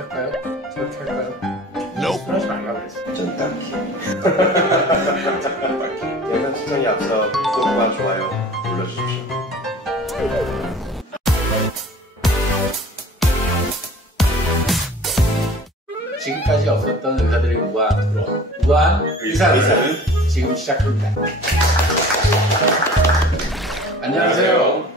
이렇게 할까요? 저렇게 할까요? 술 하지 말라고 그랬어요. 전 딱히. 영상 시청에 앞서 구독과 좋아요 눌러주십시오. 지금까지 없었던 의사들의 우아한 토론, 우아한 의사는 지금 시작합니다. 안녕하세요.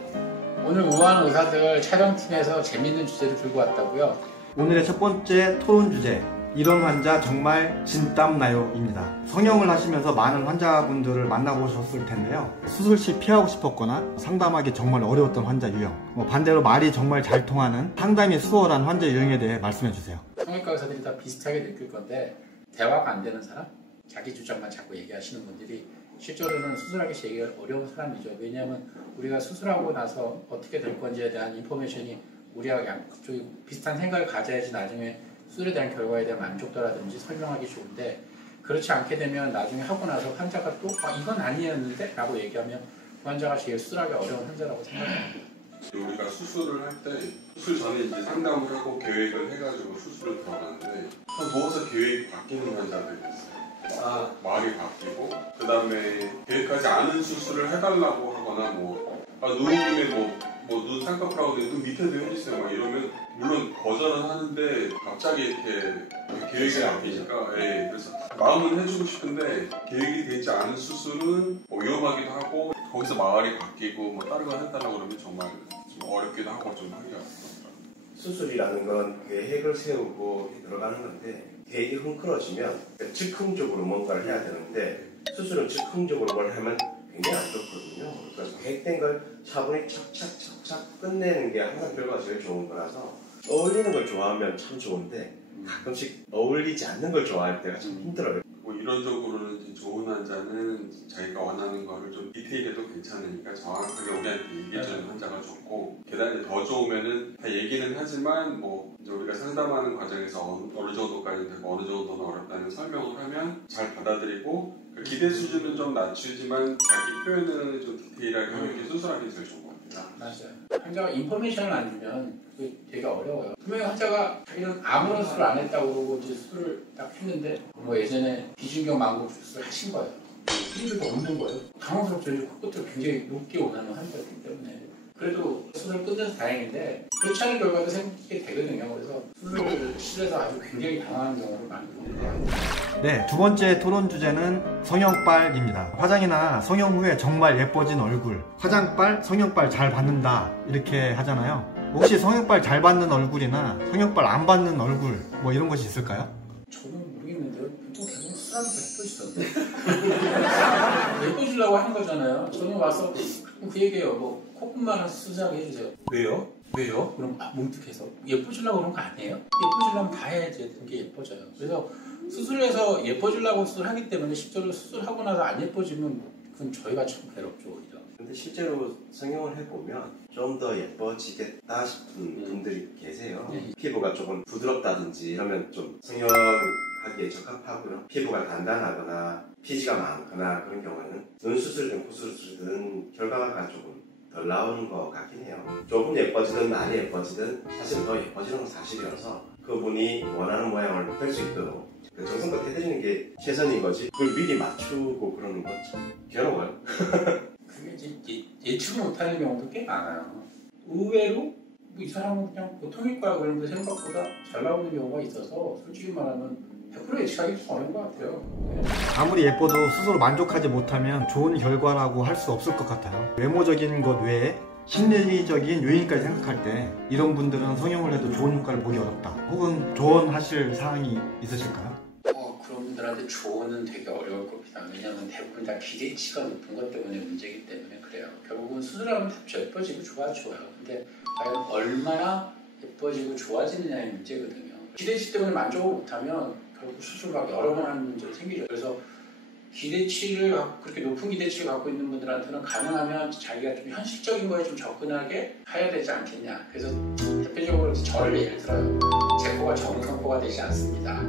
오늘 우아한 의사들 촬영팀에서 재밌는 주제를 들고 왔다고요? 오늘의 첫 번째 토론 주제, 이런 환자 정말 진땀나요입니다. 성형을 하시면서 많은 환자분들을 만나보셨을 텐데요. 수술 시 피하고 싶었거나 상담하기 정말 어려웠던 환자 유형, 반대로 말이 정말 잘 통하는 상담이 수월한 환자 유형에 대해 말씀해 주세요. 성형외과 의사들이 다 비슷하게 느낄 건데, 대화가 안 되는 사람? 자기 주장만 자꾸 얘기하시는 분들이 실제로는 수술하기 제일 어려운 사람이죠. 왜냐하면 우리가 수술하고 나서 어떻게 될 건지에 대한 인포메이션이 우리와 양쪽이 비슷한 생각을 가져야지 나중에 수술에 대한 결과에 대한 만족도라든지 설명하기 좋은데, 그렇지 않게 되면 나중에 하고 나서 환자가 또 이건 아니었는데? 라고 얘기하면 그 환자가 제일 수술하기 어려운 환자라고 생각합니다. 우리가 수술을 할 때 수술 전에 이제 상담을 하고 계획을 해가지고 수술을 들어가는데 한 누워서 계획이 바뀌는 환자들이 있어요. 마음이 바뀌고 그 다음에 계획하지 않은 수술을 해달라고 하거나 누운 김에 눈 쌍꺼풀하고 눈 밑에도 해주세요 막 이러면 물론 거절은 하는데 갑자기 이렇게 계획이 바뀌니까 그래서 마음은 해주고 싶은데 계획이 되지 않은 수술은 위험하기도 하고 거기서 마을이 바뀌고 다른 거 해달라고 그러면 정말 좀 어렵기도 하고 좀 하기가 어렵더라고요. 수술이라는 건 계획을 세우고 들어가는 건데 계획이 흥크러지면 즉흥적으로 뭔가를 해야 되는데 수술은 즉흥적으로 뭘 하면 굉장히 안 좋거든요. 그래서 계획된 걸 차분히 착착착착 끝내는 게 항상 결과가 제일 좋은 거라서 어울리는 걸 좋아하면 참 좋은데 가끔씩 어울리지 않는 걸 좋아할 때가 참 힘들어요. 이론적으로는 이제 좋은 환자는 자기가 원하는 거를 좀 디테일해도 괜찮으니까 정확하게 우리한테 얘기해주는 환자가 좋고, 게다가 더 좋으면은 다 얘기는 하지만 이제 우리가 상담하는 과정에서 어느 정도까지 되고 어느 정도는 어렵다는 설명을 하면 잘 받아들이고 기대 수준은 좀 낮추지만 자기 표현을 좀 디테일하게 하는 게 수술하기 제일 좋은 것 같아요. 맞아요. 환자가 인포메이션을 안 주면 그게 되게 어려워요. 분명히 환자가 자기는 아무런 수술 안 했다고 그러고 이제 수술을 딱 했는데 예전에 비중경 망곡 수술을 하신 거예요. 피부가 없는 거예요. 당황스럽죠. 코끝을 굉장히 높게 원하는 환자이기 때문에. 그래도 수술을 끝내서 다행인데 그렇지 않은 결과도 생기게 되거든요. 그래서 수술실에서 아주 굉장히 당황하는 경우를 많이 보는데. 네, 두 번째 토론 주제는 성형빨입니다. 화장이나 성형 후에 정말 예뻐진 얼굴, 화장빨, 성형빨 잘 받는다 이렇게 하잖아요. 혹시 성형빨 잘 받는 얼굴이나 성형빨 안 받는 얼굴 이런 것이 있을까요? 저는 모르겠는데요. 보통 대부분 수술하면 예뻐지던데. 예뻐지려고 하는 거잖아요. 저는 와서 그 얘기해요. 콧구멍만 수술하게 해주세요. 왜요? 왜요? 그럼 뭉툭해서 예뻐지려고 그런 거 아니에요? 예뻐지려면 다 해야지 이게 예뻐져요. 그래서 수술해서 예뻐지려고 수술하기 때문에 실제로 수술하고 나서 안 예뻐지면 그건 저희가 참 괴롭죠. 오히려. 근데 실제로 성형을 해보면 좀 더 예뻐지겠다 싶은 분들이 계세요. 피부가 조금 부드럽다든지 이러면 좀 성형하기에 적합하고요. 피부가 단단하거나 피지가 많거나 그런 경우에는 눈 수술이든 코 수술이든 결과가 조금 덜 나오는 것 같긴 해요. 조금 예뻐지든 많이 예뻐지든 사실 더 예뻐지는 건 사실이어서 그분이 원하는 모양을 될 수 있도록 정성껏 해드리는 게 최선인 거지, 그걸 미리 맞추고 그러는 건 참 괴로워요. 그게 이제 예측 못하는 경우도 꽤 많아요. 의외로 이 사람은 그냥 보통일까 그런데 생각보다 잘 나오는 경우가 있어서 솔직히 말하면 100% 예측하기 좀 어려운 것 같아요. 아무리 예뻐도 스스로 만족하지 못하면 좋은 결과라고 할 수 없을 것 같아요. 외모적인 것 외에 심리적인 요인까지 생각할 때 이런 분들은 성형을 해도 좋은 효과를 보기 어렵다, 혹은 조언하실 사항이 있으실까요? 그런 분들한테 조언은 되게 어려울 겁니다. 왜냐하면 대부분 다 기대치가 높은 것 때문에 문제이기 때문에 그래요. 결국은 수술하면 다 예뻐지고 좋아져요. 근데 과연 얼마나 예뻐지고 좋아지느냐의 문제거든요. 기대치 때문에 만족을 못하면 결국 수술을 막 여러 번 하는 문제가 생기죠. 그래서 그렇게 높은 기대치를 갖고 있는 분들한테는 가능하면 자기가 좀 현실적인 거에 좀 접근하게 해야 되지 않겠냐. 그래서 대표적으로 저를 예를 들어요. 제 코가 정성코가 되지 않습니다.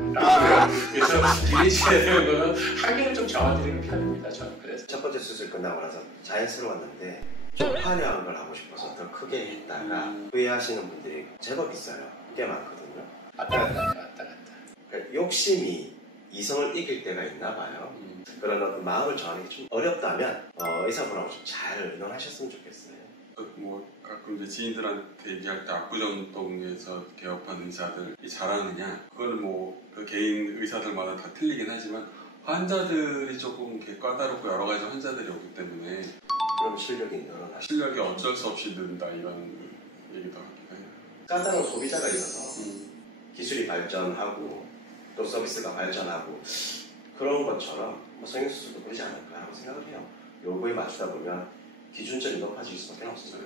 그래서 기대치가 되는 거는 하기를 좀 정해드리는 편입니다. 저는 그래서. 첫 번째 수술 끝나고 나서 자연스러웠는데 좀 화려한 걸 하고 싶어서 더 크게 했다가 후회하시는 분들이 제법 있어요. 꽤 많거든요. 아까 욕심이 이성을 이길 때가 있나 봐요. 그런 어떤 마음을 정하는 게 좀 어렵다면 의사분하고 좀 잘 의논하셨으면 좋겠어요. 뭐 가끔 이제 지인들한테 얘기할 때 압구정동에서 개업한 의사들이 잘하느냐, 그거는 뭐 그 개인 의사들마다 다 틀리긴 하지만 환자들이 조금 이렇게 까다롭고 여러 가지 환자들이 오기 때문에 그럼 실력이 늘어나죠. 실력이 어쩔 수 없이 는다 이런 얘기도 하기도 해요. 까다로운 소비자가 있어서 기술이 발전하고 또 서비스가 발전하고 그런 것처럼 뭐 성형수술도 그러지 않을까라고 생각을 해요. 요거에 맞추다 보면 기준점이 높아질 수밖에 없어요.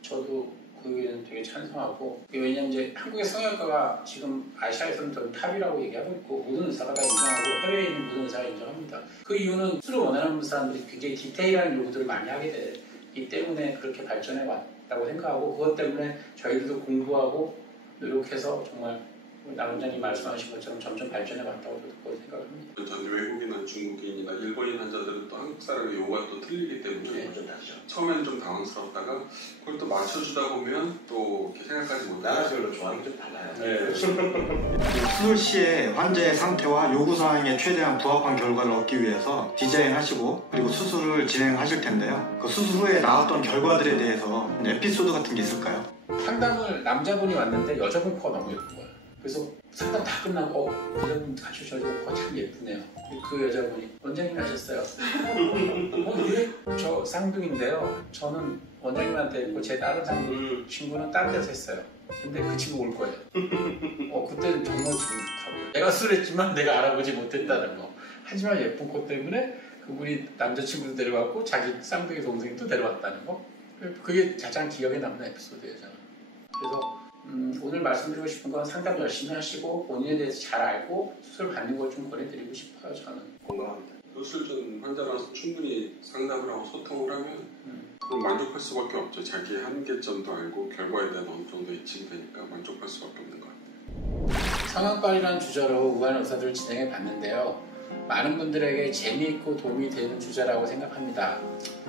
저도 그게 되게 찬성하고, 왜냐면 이제 한국의 성형외과가 지금 아시아에서는 전 탑이라고 얘기하고 있고 모든 의사가 다 인정하고 해외에 있는 모든 의사가 인정합니다. 그 이유는 수술을 원하는 사람들이 굉장히 디테일한 요구들을 많이 하게 되기 때문에 그렇게 발전해 왔다고 생각하고, 그것 때문에 저희들도 공부하고 노력해서 정말 남 원장님 말씀하신 것처럼 점점 발전해 왔다고 저도 생각을 합니다. 전 외국인이나 중국인이나 일본인 환자들은 또 한국 사람의 요구가 또 틀리기 때문에 처음에는 좀 당황스럽다가 그걸 또 맞춰주다 보면 또 이렇게 생각하지 못하고 나라별로 조합이 좀 달라요. 네. 수술 시에 환자의 상태와 요구사항에 최대한 부합한 결과를 얻기 위해서 디자인하시고 그리고 수술을 진행하실 텐데요. 그 수술 후에 나왔던 결과들에 대해서 에피소드 같은 게 있을까요? 상담을 남자분이 왔는데 여자분 코가 너무 예쁜 거예요. 그래서 상담 다 끝나고 여자분 같이 오셔서 코가 참 예쁘네요. 그 여자분이 원장님 하셨어요. 왜? 저 쌍둥이인데요. 저는 원장님한테 했고 제 다른 쌍둥이 친구는 다른 데서 했어요. 근데 그 친구 올 거예요. 그때는 정말 기분 좋다고요. 내가 술했지만 내가 알아보지 못했다는 거. 하지만 예쁜 코 때문에 그분이 남자친구도 데려왔고 자기 쌍둥이 동생도 데려왔다는 거. 그게 가장 기억에 남는 에피소드예요. 저는. 그래서 오늘 말씀드리고 싶은 건 상담 열심히 하시고 본인에 대해서 잘 알고 수술 받는 걸 좀 권해드리고 싶어요. 저는. 공감합니다. 수술 전 환자랑 충분히 상담을 하고 소통을 하면 그럼 만족할 수밖에 없죠. 자기의 한계점도 알고 결과에 대한 어느 정도 예측이 되니까 만족할 수밖에 없는 것 같아요. 성형관리라는 주제로 우한 의사들을 진행해 봤는데요. 많은 분들에게 재미있고 도움이 되는 주제라고 생각합니다.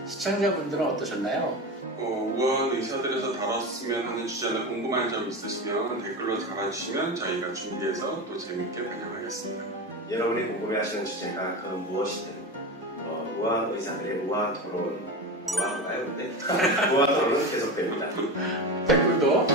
시청자분들은 어떠셨나요? 우한 의사들에서 다뤘으면 하는 주제나 궁금한 점 있으시면 댓글로 달아주시면 저희가 준비해서 또 재밌게 반영하겠습니다. 여러분이 궁금해하시는 주제가 그 무엇이든 우한 의사들의 우한 토론 우한가요? 근데 우한 토론은 계속됩니다. 댓글도